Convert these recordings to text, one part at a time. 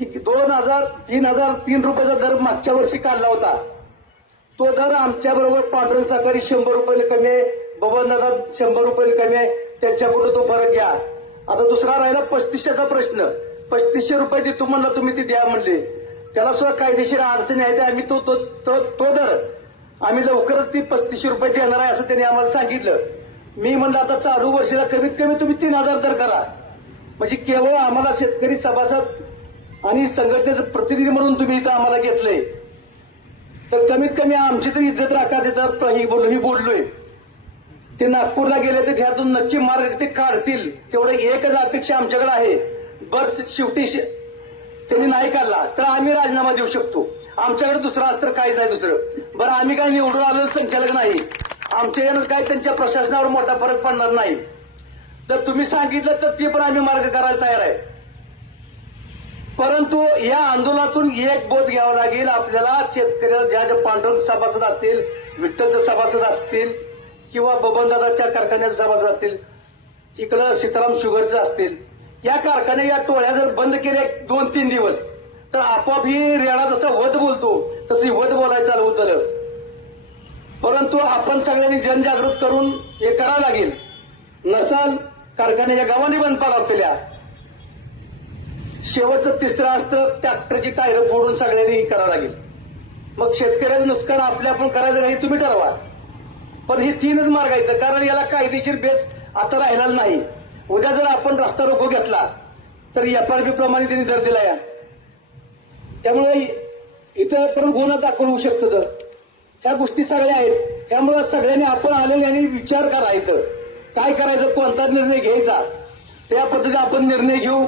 की 3,003 रुपयाचा दर मागच्या वर्षी काढला होता. तो दर आमच्या बरोबर पांढरण साखरी 100 रुपये कमी आहे, बबनदादा 100 रुपये कमी आहे, त्यांच्याकडून तो फरक घ्या. आता दुसरा राहिला 3500चा प्रश्न. 3500 रुपये देतो म्हणला तुम्ही, ती द्या म्हणले. त्याला सुद्धा कायदेशीर अडचणी आहेत. आम्ही तो दर आम्ही लवकरच ती 3500 रुपये देणार आहे असं त्यांनी आम्हाला सांगितलं. मी म्हणलं आता चालू वर्षाला कमीत कमी तुम्ही 3,000 दर करा. म्हणजे केवळ आम्हाला शेतकरी सभासद आणि संघटनेचं प्रतिनिधी म्हणून तुम्ही इथं आम्हाला घेतलंय, तर कमीत कमी आमची तर इज्जत राखा. तिथं ही बोललोय ते नागपूरला गेले तर ह्यातून नक्की मार्ग ते काढतील, तेवढं एकच अपेक्षा आमच्याकडे आहे. बरं शेवटी त्यांनी नाही काढला तर आम्ही राजीनामा देऊ शकतो. आमच्याकडे दुसरं अस्त्र काहीच नाही दुसरं. बरं आम्ही काय निवडून आलेलं संचालक नाही, आमच्या यानं काय त्यांच्या प्रशासनावर मोठा फरक पडणार नाही. जर तुम्ही सांगितलं तर ते पण आम्ही मार्ग करायला तयार आहे. परंतु या आंदोलनातून एक बोध घ्यावा लागेल आपल्याला. शेतकऱ्याला ज्या पांढरंग सभासद असतील, विठ्ठलचे सभासद असतील किंवा बबनदादाच्या कारखान्याचे सभासद असतील, इकडं सीताराम शुगरचं असतील, या कारखाने या टोळ्या जर बंद केल्या 2-3 दिवस तर आपोआप ही रेडा जसा वध बोलतो तशी वध बोलायला चालू होतं. परंतु आपण सगळ्यांनी जनजागृत करून हे करावं लागेल. नसाल कारखान्याच्या गावांनी बंद पाडावं केल्या. शेवटचं तिसरं असतं ट्रॅक्टरची टायर फोडून सगळ्यांनी करावं लागेल. मग शेतकऱ्याचं नुकसान आपल्या आपण करायचं काही तुम्ही ठरवा. पण हे 3च मार्ग आहेत, कारण याला कायदेशीर बेस आता राहिला नाही. उद्या जर आपण रस्ता रोको घेतला तर एफआरपी प्रमाणे त्यांनी दर दिला या. त्यामुळे इथं परत गुन्हा दाखल होऊ शकतं. तर ह्या गोष्टी सगळ्या आहेत. त्यामुळे सगळ्यांनी आपण आलेल्यांनी विचार करा, इथं काय करायचं, कोणता निर्णय घ्यायचा, त्या पद्धतीने आपण निर्णय घेऊ.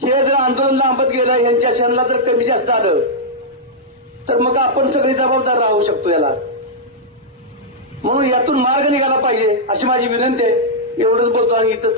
हे जर आंदोलन लांबत गेलं, यांच्या क्षणाला जर कमी जास्त आलं तर मग आपण सगळे जबाबदार राहू शकतो याला. म्हणून यातून मार्ग निघाला पाहिजे अशी माझी विनंती आहे. एवढंच बोलतो आणि इथं